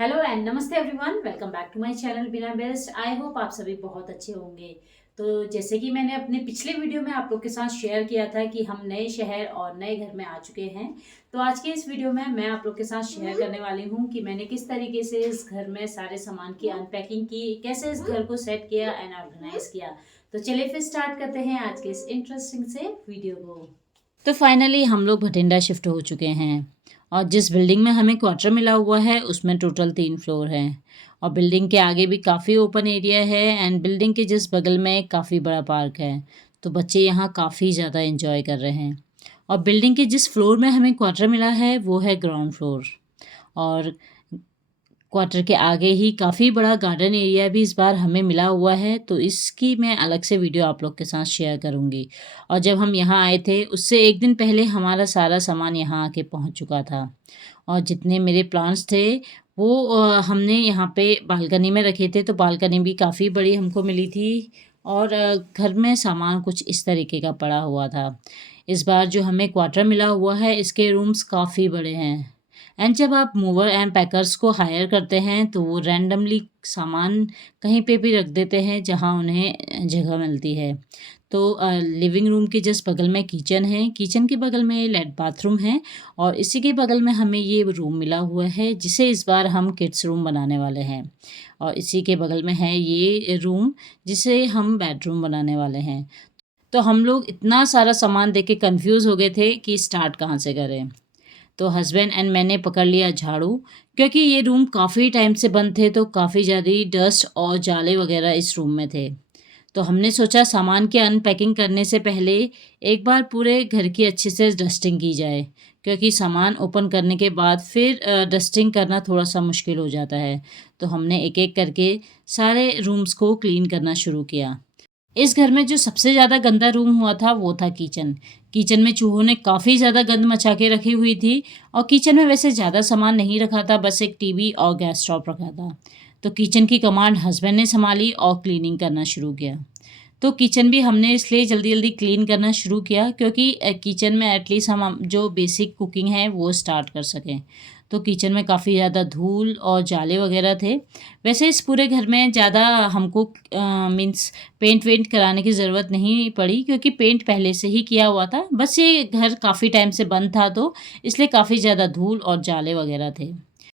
Hello and नमस्ते everyone, welcome back to my channel बिना best. I hope आप सभी बहुत अच्छे होंगे। तो जैसे कि मैंने अपने पिछले वीडियो में आप लोग के साथ शेयर किया था कि हम नए शहर और नए घर में आ चुके हैं। तो आज के इस वीडियो में मैं आप लोग के साथ शेयर करने वाली हूँ कि मैंने किस तरीके से इस घर में सारे सामान की अनपैकिंग की, कैसे इस घर को सेट किया एंड ऑर्गेनाइज किया। तो चलिए फिर स्टार्ट करते हैं आज के इस इंटरेस्टिंग से वीडियो को। तो फाइनली हम लोग भटिंडा शिफ्ट हो चुके हैं और जिस बिल्डिंग में हमें क्वार्टर मिला हुआ है उसमें टोटल 3 फ्लोर हैं और बिल्डिंग के आगे भी काफ़ी ओपन एरिया है एंड बिल्डिंग के जिस बगल में काफ़ी बड़ा पार्क है। तो बच्चे यहाँ काफ़ी ज़्यादा एंजॉय कर रहे हैं। और बिल्डिंग के जिस फ्लोर में हमें क्वार्टर मिला है वो है ग्राउंड फ्लोर। और क्वार्टर के आगे ही काफ़ी बड़ा गार्डन एरिया भी इस बार हमें मिला हुआ है, तो इसकी मैं अलग से वीडियो आप लोग के साथ शेयर करूँगी। और जब हम यहाँ आए थे उससे एक दिन पहले हमारा सारा सामान यहाँ आके पहुँच चुका था। और जितने मेरे प्लांट्स थे वो हमने यहाँ पे बालकनी में रखे थे, तो बालकनी भी काफ़ी बड़ी हमको मिली थी। और घर में सामान कुछ इस तरीके का पड़ा हुआ था। इस बार जो हमें क्वार्टर मिला हुआ है इसके रूम्स काफ़ी बड़े हैं। एंड जब आप मूवर एंड पैकर्स को हायर करते हैं तो वो रैंडमली सामान कहीं पे भी रख देते हैं जहाँ उन्हें जगह मिलती है। तो लिविंग रूम के जस्ट बगल में किचन है, किचन के बगल में लेट बाथरूम है और इसी के बगल में हमें ये रूम मिला हुआ है जिसे इस बार हम किड्स रूम बनाने वाले हैं। और इसी के बगल में है ये रूम जिसे हम बेडरूम बनाने वाले हैं। तो हम लोग इतना सारा सामान देख के कन्फ्यूज़ हो गए थे कि स्टार्ट कहाँ से करें। तो हस्बैंड एंड मैंने पकड़ लिया झाड़ू, क्योंकि ये रूम काफ़ी टाइम से बंद थे तो काफ़ी ज़्यादा डस्ट और जाले वगैरह इस रूम में थे। तो हमने सोचा सामान की अनपैकिंग करने से पहले एक बार पूरे घर की अच्छे से डस्टिंग की जाए, क्योंकि सामान ओपन करने के बाद फिर डस्टिंग करना थोड़ा सा मुश्किल हो जाता है। तो हमने एक एक करके सारे रूम्स को क्लीन करना शुरू किया। इस घर में जो सबसे ज़्यादा गंदा रूम हुआ था वो था किचन। किचन में चूहों ने काफ़ी ज़्यादा गंद मचा के रखी हुई थी और किचन में वैसे ज़्यादा सामान नहीं रखा था, बस एक टीवी और गैस स्टोव रखा था। तो किचन की कमांड हस्बैंड ने संभाली और क्लीनिंग करना शुरू किया। तो किचन भी हमने इसलिए जल्दी जल्दी क्लीन करना शुरू किया क्योंकि किचन में एटलीस्ट हम जो बेसिक कुकिंग है वो स्टार्ट कर सकें। तो किचन में काफ़ी ज़्यादा धूल और जाले वगैरह थे। वैसे इस पूरे घर में ज़्यादा हमको मीन्स पेंट वेंट कराने की ज़रूरत नहीं पड़ी, क्योंकि पेंट पहले से ही किया हुआ था। बस ये घर काफ़ी टाइम से बंद था तो इसलिए काफ़ी ज़्यादा धूल और जाले वगैरह थे।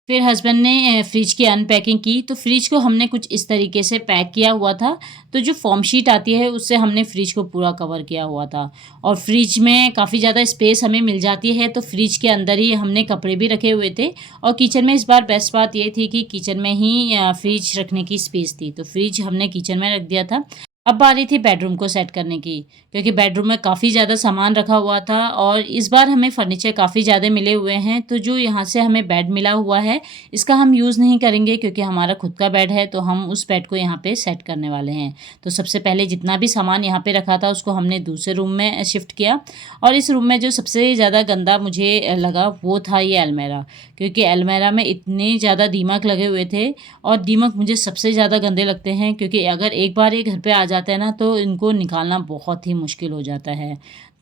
फिर हस्बैंड ने फ्रिज की अनपैकिंग की, तो फ्रिज को हमने कुछ इस तरीके से पैक किया हुआ था। तो जो फ़ॉर्म शीट आती है उससे हमने फ्रिज को पूरा कवर किया हुआ था। और फ्रिज में काफ़ी ज़्यादा स्पेस हमें मिल जाती है, तो फ्रिज के अंदर ही हमने कपड़े भी रखे हुए थे। और किचन में इस बार बेस्ट बात ये थी कि किचन में ही फ्रिज रखने की स्पेस थी, तो फ्रिज हमने किचन में रख दिया था। अब बारी थी बेडरूम को सेट करने की, क्योंकि बेडरूम में काफ़ी ज़्यादा सामान रखा हुआ था और इस बार हमें फर्नीचर काफ़ी ज़्यादा मिले हुए हैं। तो जो यहाँ से हमें बेड मिला हुआ है इसका हम यूज़ नहीं करेंगे, क्योंकि हमारा खुद का बेड है, तो हम उस बेड को यहाँ पे सेट करने वाले हैं। तो सबसे पहले जितना भी सामान यहाँ पे रखा था उसको हमने दूसरे रूम में शिफ्ट किया। और इस रूम में जो सबसे ज़्यादा गंदा मुझे लगा वो था ये अलमीरा, क्योंकि अलमीरा में इतने ज़्यादा दीमक लगे हुए थे। और दीमक मुझे सबसे ज़्यादा गंदे लगते हैं, क्योंकि अगर एक बार ये घर पे आ जाते हैं ना तो इनको निकालना बहुत ही मुश्किल हो जाता है।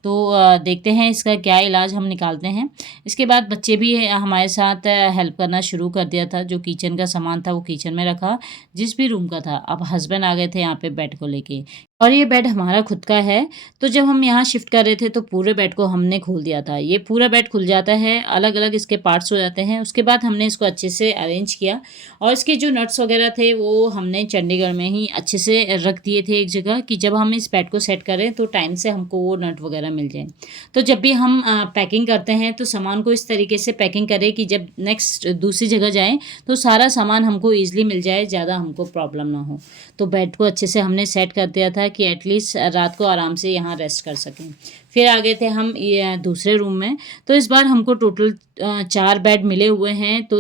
तो देखते हैं इसका क्या इलाज हम निकालते हैं। इसके बाद बच्चे भी हमारे साथ हेल्प करना शुरू कर दिया था। जो किचन का सामान था वो किचन में रखा, जिस भी रूम का था। अब हस्बैंड आ गए थे यहाँ पे बेड को लेके, और ये बेड हमारा खुद का है। तो जब हम यहाँ शिफ्ट कर रहे थे तो पूरे बेड को हमने खोल दिया था। ये पूरा बेड खुल जाता है, अलग अलग इसके पार्ट्स हो जाते हैं। उसके बाद हमने इसको अच्छे से अरेंज किया और इसके जो नट्स वगैरह थे वो हमने चंडीगढ़ में ही अच्छे से रख दिए थे एक जगह, कि जब हम इस बेड को सेट करें तो टाइम से हमको वो नट वगैरह मिल जाए। तो जब भी हम पैकिंग करते हैं तो सामान को इस तरीके से पैकिंग करें कि जब नेक्स्ट दूसरी जगह जाएं तो सारा सामान हमको ईजिली मिल जाए, ज़्यादा हमको प्रॉब्लम ना हो। तो बेड को अच्छे से हमने सेट कर दिया था कि एटलीस्ट रात को आराम से यहाँ रेस्ट कर सकें। फिर आ गए थे हम ये दूसरे रूम में। तो इस बार हमको टोटल 4 बेड मिले हुए हैं। तो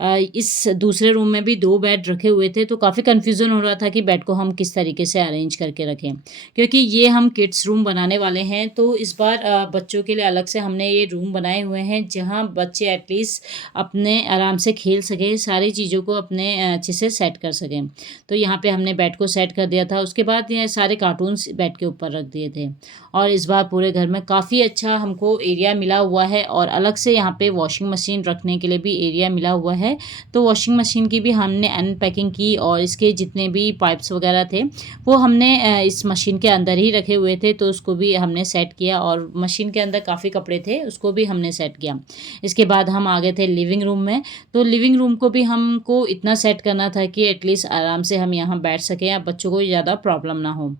इस दूसरे रूम में भी 2 बेड रखे हुए थे, तो काफ़ी कन्फ्यूज़न हो रहा था कि बेड को हम किस तरीके से अरेंज करके रखें, क्योंकि ये हम किड्स रूम बनाने वाले हैं। तो इस बार बच्चों के लिए अलग से हमने ये रूम बनाए हुए हैं जहाँ बच्चे एटलीस्ट अपने आराम से खेल सकें, सारी चीज़ों को अपने अच्छे से सेट कर सकें। तो यहाँ पे हमने बेड को सेट कर दिया था। उसके बाद ये सारे कार्टून्स बेड के ऊपर रख दिए थे। और इस बार पूरे घर में काफ़ी अच्छा हमको एरिया मिला हुआ है और अलग से यहाँ पे वॉशिंग मशीन रखने के लिए भी एरिया मिला हुआ है। है। तो वॉशिंग मशीन की भी हमने अनपैकिंग की और इसके जितने भी पाइप्स वगैरह थे वो हमने इस मशीन के अंदर ही रखे हुए थे, तो उसको भी हमने सेट किया और मशीन के अंदर काफ़ी कपड़े थे उसको भी हमने सेट किया। इसके बाद हम आ गए थे लिविंग रूम में। तो लिविंग रूम को भी हमको इतना सेट करना था कि एटलीस्ट आराम से हम यहाँ बैठ सकें या बच्चों को ज़्यादा प्रॉब्लम ना हो।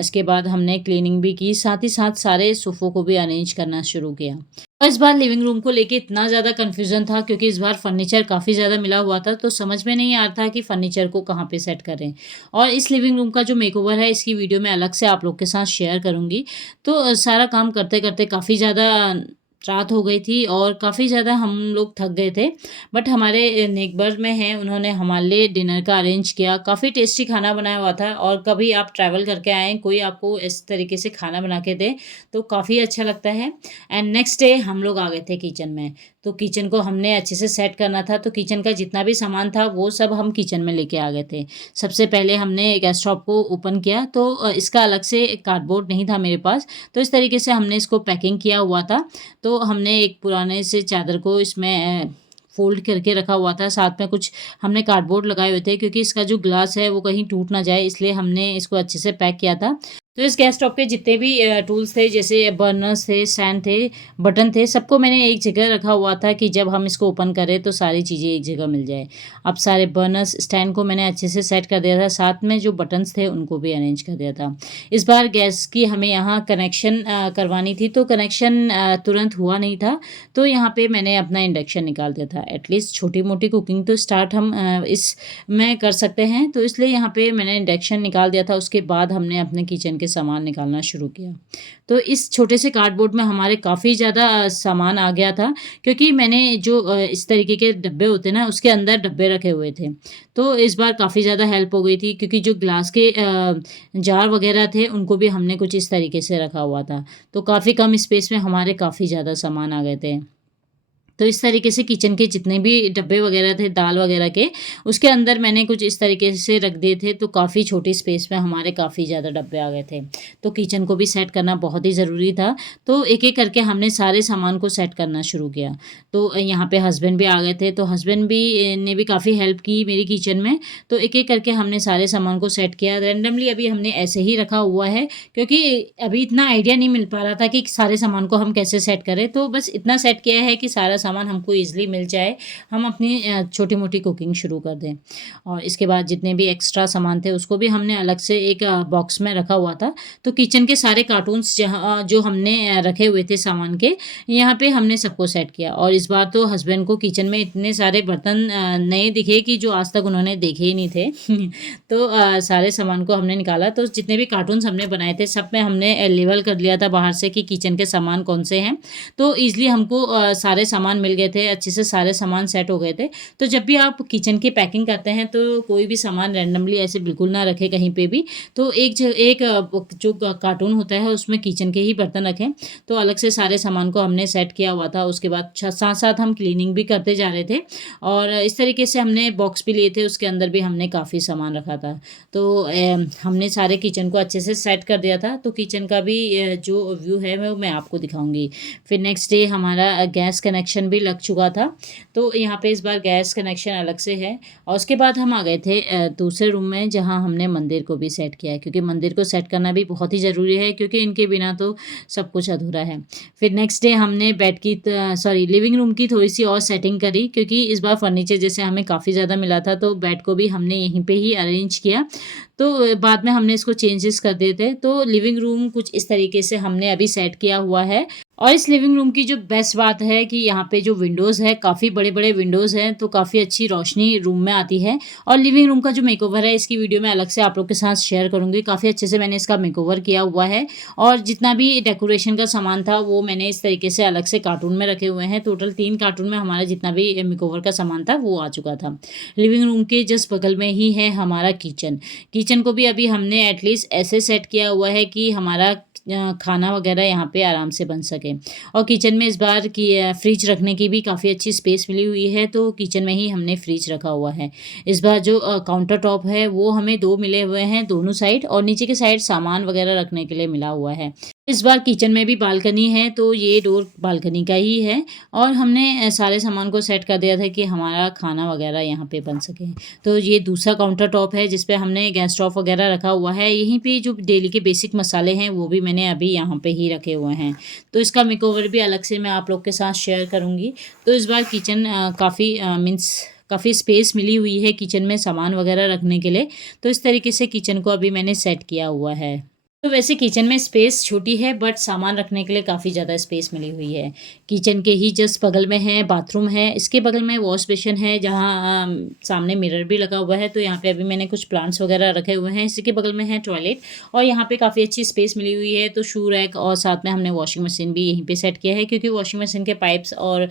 इसके बाद हमने क्लीनिंग भी की, साथ ही साथ सारे सोफ़ों को भी अरेंज करना शुरू किया। और इस बार लिविंग रूम को लेके इतना ज़्यादा कन्फ्यूज़न था क्योंकि इस बार फर्नीचर काफ़ी ज़्यादा मिला हुआ था, तो समझ में नहीं आ रहा था कि फर्नीचर को कहाँ पे सेट करें। और इस लिविंग रूम का जो मेकओवर है इसकी वीडियो मैं अलग से आप लोग के साथ शेयर करूँगी। तो सारा काम करते-करते काफ़ी ज़्यादा रात हो गई थी और काफ़ी ज़्यादा हम लोग थक गए थे। बट हमारे नेबर में हैं, उन्होंने हमारे लिए डिनर का अरेंज किया। काफ़ी टेस्टी खाना बनाया हुआ था और कभी आप ट्रैवल करके आएँ, कोई आपको इस तरीके से खाना बना के दे, तो काफ़ी अच्छा लगता है। एंड नेक्स्ट डे हम लोग आ गए थे किचन में। तो किचन को हमने अच्छे से सेट करना था, तो किचन का जितना भी सामान था वो सब हम किचन में लेके आ गए थे। सबसे पहले हमने गैस स्टोव को ओपन किया, तो इसका अलग से कार्डबोर्ड नहीं था मेरे पास, तो इस तरीके से हमने इसको पैकिंग किया हुआ था। तो हमने एक पुराने से चादर को इसमें फ़ोल्ड करके रखा हुआ था, साथ में कुछ हमने कार्डबोर्ड लगाए हुए थे क्योंकि इसका जो ग्लास है वो कहीं टूट ना जाए, इसलिए हमने इसको अच्छे से पैक किया था। तो इस गैस स्टोव के जितने भी टूल्स थे, जैसे बर्नर्स थे, स्टैंड थे, बटन थे, सबको मैंने एक जगह रखा हुआ था कि जब हम इसको ओपन करें तो सारी चीज़ें एक जगह मिल जाए। अब सारे बर्नर्स, स्टैंड को मैंने अच्छे से सेट कर दिया था, साथ में जो बटन्स थे उनको भी अरेंज कर दिया था। इस बार गैस की हमें यहाँ कनेक्शन करवानी थी, तो कनेक्शन तुरंत हुआ नहीं था, तो यहाँ पे मैंने अपना इंडक्शन निकाल दिया था। एटलीस्ट छोटी-मोटी कुकिंग तो स्टार्ट हम इसमें कर सकते हैं, तो इसलिए यहाँ पे मैंने इंडक्शन निकाल दिया था। उसके बाद हमने अपने किचन के सामान निकालना शुरू किया। तो इस छोटे से कार्डबोर्ड में हमारे काफ़ी ज़्यादा सामान आ गया था क्योंकि मैंने जो इस तरीके के डब्बे होते हैं ना, उसके अंदर डब्बे रखे हुए थे। तो इस बार काफ़ी ज़्यादा हेल्प हो गई थी क्योंकि जो ग्लास के जार वगैरह थे उनको भी हमने कुछ इस तरीके से रखा हुआ था। तो काफ़ी कम स्पेस में हमारे काफ़ी ज़्यादा सामान आ गए थे। तो इस तरीके से किचन के जितने भी डब्बे वगैरह थे दाल वगैरह के, उसके अंदर मैंने कुछ इस तरीके से रख दिए थे, तो काफ़ी छोटी स्पेस में हमारे काफ़ी ज़्यादा डब्बे आ गए थे। तो किचन को भी सेट करना बहुत ही ज़रूरी था, तो एक-एक करके हमने सारे सामान को सेट करना शुरू किया। तो यहाँ पे हस्बैंड भी आ गए थे, तो हस्बैंड भी ने भी काफ़ी हेल्प की मेरी किचन में। तो एक-एक करके हमने सारे सामान को सेट किया। रैंडमली अभी हमने ऐसे ही रखा हुआ है क्योंकि अभी इतना आइडिया नहीं मिल पा रहा था कि सारे सामान को हम कैसे सेट करें, तो बस इतना सेट किया है कि सारा सामान हमको ईज़िली मिल जाए, हम अपनी छोटी-मोटी कुकिंग शुरू कर दें। और इसके बाद जितने भी एक्स्ट्रा सामान थे उसको भी हमने अलग से एक बॉक्स में रखा हुआ था। तो किचन के सारे कार्टून्स जहाँ जो हमने रखे हुए थे सामान के, यहाँ पे हमने सबको सेट किया। और इस बार तो हस्बैंड को किचन में इतने सारे बर्तन नए दिखे कि जो आज तक उन्होंने देखे ही नहीं थे। तो सारे सामान को हमने निकाला, तो जितने भी कार्टून्स हमने बनाए थे सब में हमने लेबल कर लिया था बाहर से कि किचन के सामान कौन से हैं। तो ईज़िली हमको सारे सामान मिल गए थे, अच्छे से सारे सामान सेट हो गए थे। तो जब भी आप किचन की पैकिंग करते हैं तो कोई भी सामान रैंडमली ऐसे बिल्कुल ना रखें कहीं पे भी। तो एक जो कार्टून होता है उसमें किचन के ही बर्तन रखें। तो अलग से सारे सामान को हमने सेट किया हुआ था। उसके बाद साथ-साथ हम क्लीनिंग भी करते जा रहे थे और इस तरीके से हमने बॉक्स भी लिए थे, उसके अंदर भी हमने काफ़ी सामान रखा था। तो हमने सारे किचन को अच्छे से सेट कर दिया था। तो किचन का भी जो व्यू है वो मैं आपको दिखाऊँगी। फिर नेक्स्ट डे हमारा गैस कनेक्शन भी लग चुका था। तो यहाँ पे इस बार गैस कनेक्शन अलग से है और उसके बाद हम आ गए थे दूसरे रूम में जहाँ हमने मंदिर को भी सेट किया क्योंकि मंदिर को सेट करना भी बहुत ही ज़रूरी है क्योंकि इनके बिना तो सब कुछ अधूरा है। फिर नेक्स्ट डे हमने बेड की लिविंग रूम की थोड़ी सी और सेटिंग करी क्योंकि इस बार फर्नीचर जैसे हमें काफ़ी ज़्यादा मिला था, तो बेड को भी हमने यहीं पे ही अरेंज किया। तो बाद में हमने इसको चेंजेस कर दिए थे। तो लिविंग रूम कुछ इस तरीके से हमने अभी सेट किया हुआ है। और इस लिविंग रूम की जो बेस्ट बात है कि यहाँ पे जो विंडोज़ है काफ़ी बड़े-बड़े विंडोज़ हैं, तो काफ़ी अच्छी रोशनी रूम में आती है। और लिविंग रूम का जो मेकओवर है इसकी वीडियो मैं अलग से आप लोग के साथ शेयर करूँगी। काफ़ी अच्छे से मैंने इसका मेकओवर किया हुआ है और जितना भी डेकोरेशन का सामान था वो मैंने इस तरीके से अलग से कार्टून में रखे हुए हैं। टोटल 3 कार्टून में हमारा जितना भी मेकओवर का सामान था वो आ चुका था। लिविंग रूम के जस्ट बगल में ही है हमारा किचन। किचन को भी अभी हमने एटलीस्ट ऐसे सेट किया हुआ है कि हमारा खाना वगैरह यहाँ पे आराम से बन सके। और किचन में इस बार की फ्रिज रखने की भी काफ़ी अच्छी स्पेस मिली हुई है, तो किचन में ही हमने फ्रिज रखा हुआ है। इस बार जो काउंटर टॉप है वो हमें 2 मिले हुए हैं दोनों साइड और नीचे के साइड सामान वगैरह रखने के लिए मिला हुआ है। इस बार किचन में भी बालकनी है, तो ये डोर बालकनी का ही है और हमने सारे सामान को सेट कर दिया था कि हमारा खाना वगैरह यहाँ पे बन सके। तो ये दूसरा काउंटर टॉप है जिस पे हमने गैस स्टोव वगैरह रखा हुआ है। यहीं पे जो डेली के बेसिक मसाले हैं वो भी मैंने अभी यहाँ पे ही रखे हुए हैं। तो इसका मेकओवर भी अलग से मैं आप लोग के साथ शेयर करूँगी। तो इस बार किचन काफ़ी मीन्स काफ़ी स्पेस मिली हुई है किचन में सामान वगैरह रखने के लिए। तो इस तरीके से किचन को अभी मैंने सेट किया हुआ है। तो वैसे किचन में स्पेस छोटी है बट सामान रखने के लिए काफ़ी ज़्यादा स्पेस मिली हुई है। किचन के ही जस्ट बगल में है बाथरूम है, इसके बगल में वॉश बेसिन है जहाँ सामने मिरर भी लगा हुआ है। तो यहाँ पे अभी मैंने कुछ प्लांट्स वगैरह रखे हुए हैं। इसी के बगल में है टॉयलेट और यहाँ पे काफ़ी अच्छी स्पेस मिली हुई है। तो शू रैक और साथ में हमने वॉशिंग मशीन भी यहीं पर सेट किया है क्योंकि वॉशिंग मशीन के पाइप्स और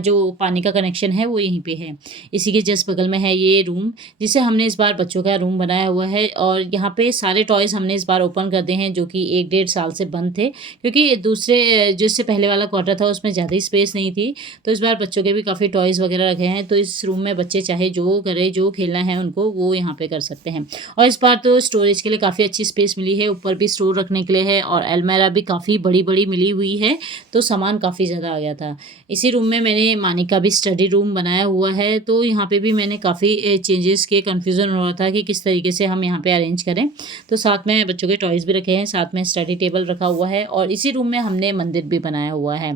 जो पानी का कनेक्शन है वो यहीं पर है। इसी के जस्ट बगल में है ये रूम जिसे हमने इस बार बच्चों का रूम बनाया हुआ है और यहाँ पे सारे टॉयज़ हमने इस बार ओपन कर दिए हैं जो कि 1-1.5 साल से बंद थे क्योंकि दूसरे जो इससे पहले वाला क्वार्टर था उसमें ज़्यादा ही स्पेस नहीं थी। तो इस बार बच्चों के भी काफ़ी टॉयज़ वगैरह रखे हैं। तो इस रूम में बच्चे चाहे जो करे, जो खेलना है उनको वो यहाँ पे कर सकते हैं। और इस बार तो स्टोरेज के लिए काफ़ी अच्छी स्पेस मिली है, ऊपर भी स्टोर रखने के लिए है और अलमीरा भी काफ़ी बड़ी-बड़ी मिली हुई है। तो सामान काफ़ी ज़्यादा आ गया था। इसी रूम में मैंने मानी का भी स्टडी रूम बनाया हुआ है। तो यहाँ पे भी मैंने काफ़ी चेंजेस किए, कन्फ्यूज़न हो रहा था कि किस तरीके से हम यहाँ पे अरेंज करें। तो साथ में बच्चों के टॉयज़ भी रखे हैं, साथ में स्टडी टेबल रखा हुआ है और इसी रूम में हमने मंदिर भी बनाया हुआ है।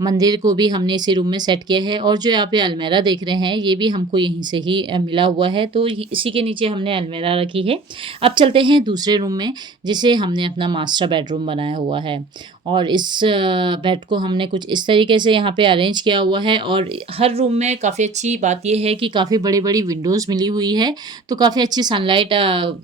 मंदिर को भी हमने इसी रूम में सेट किया है और जो यहाँ पे अलमीरा देख रहे हैं ये भी हमको यहीं से ही मिला हुआ है। तो इसी के नीचे हमने अलमीरा रखी है। अब चलते हैं दूसरे रूम में जिसे हमने अपना मास्टर बेडरूम बनाया हुआ है और इस बेड को हमने कुछ इस तरीके से यहाँ पे अरेंज किया हुआ है। और हर रूम में काफ़ी अच्छी बात यह है कि काफ़ी बड़ी-बड़ी विंडोज़ मिली हुई है। तो काफ़ी अच्छी सनलाइट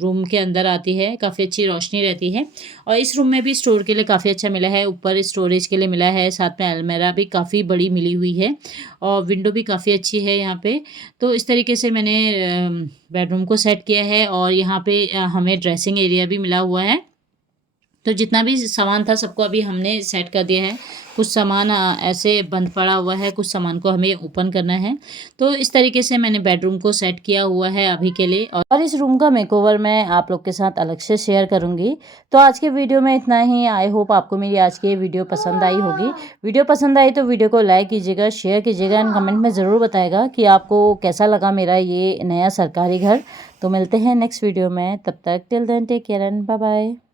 रूम के अंदर आती है, काफ़ी अच्छी रोशनी रहती है। और इस रूम में भी स्टोर के लिए काफ़ी अच्छा मिला है, ऊपर स्टोरेज के लिए मिला है, साथ में अलमीरा भी काफ़ी बड़ी मिली हुई है और विंडो भी काफ़ी अच्छी है यहाँ पे। तो इस तरीके से मैंने बेडरूम को सेट किया है और यहाँ पे हमें ड्रेसिंग एरिया भी मिला हुआ है। तो जितना भी सामान था सबको अभी हमने सेट कर दिया है। कुछ सामान ऐसे बंद पड़ा हुआ है, कुछ सामान को हमें ओपन करना है। तो इस तरीके से मैंने बेडरूम को सेट किया हुआ है अभी के लिए और इस रूम का मेकओवर मैं आप लोग के साथ अलग से शेयर करूंगी। तो आज के वीडियो में इतना ही। आई होप आपको मेरी आज की वीडियो पसंद आई होगी। वीडियो पसंद आई तो वीडियो को लाइक कीजिएगा, शेयर कीजिएगा एंड कमेंट में ज़रूर बताएगा कि आपको कैसा लगा मेरा ये नया सरकारी घर। तो मिलते हैं नेक्स्ट वीडियो में, तब तक till then take care and bye bye.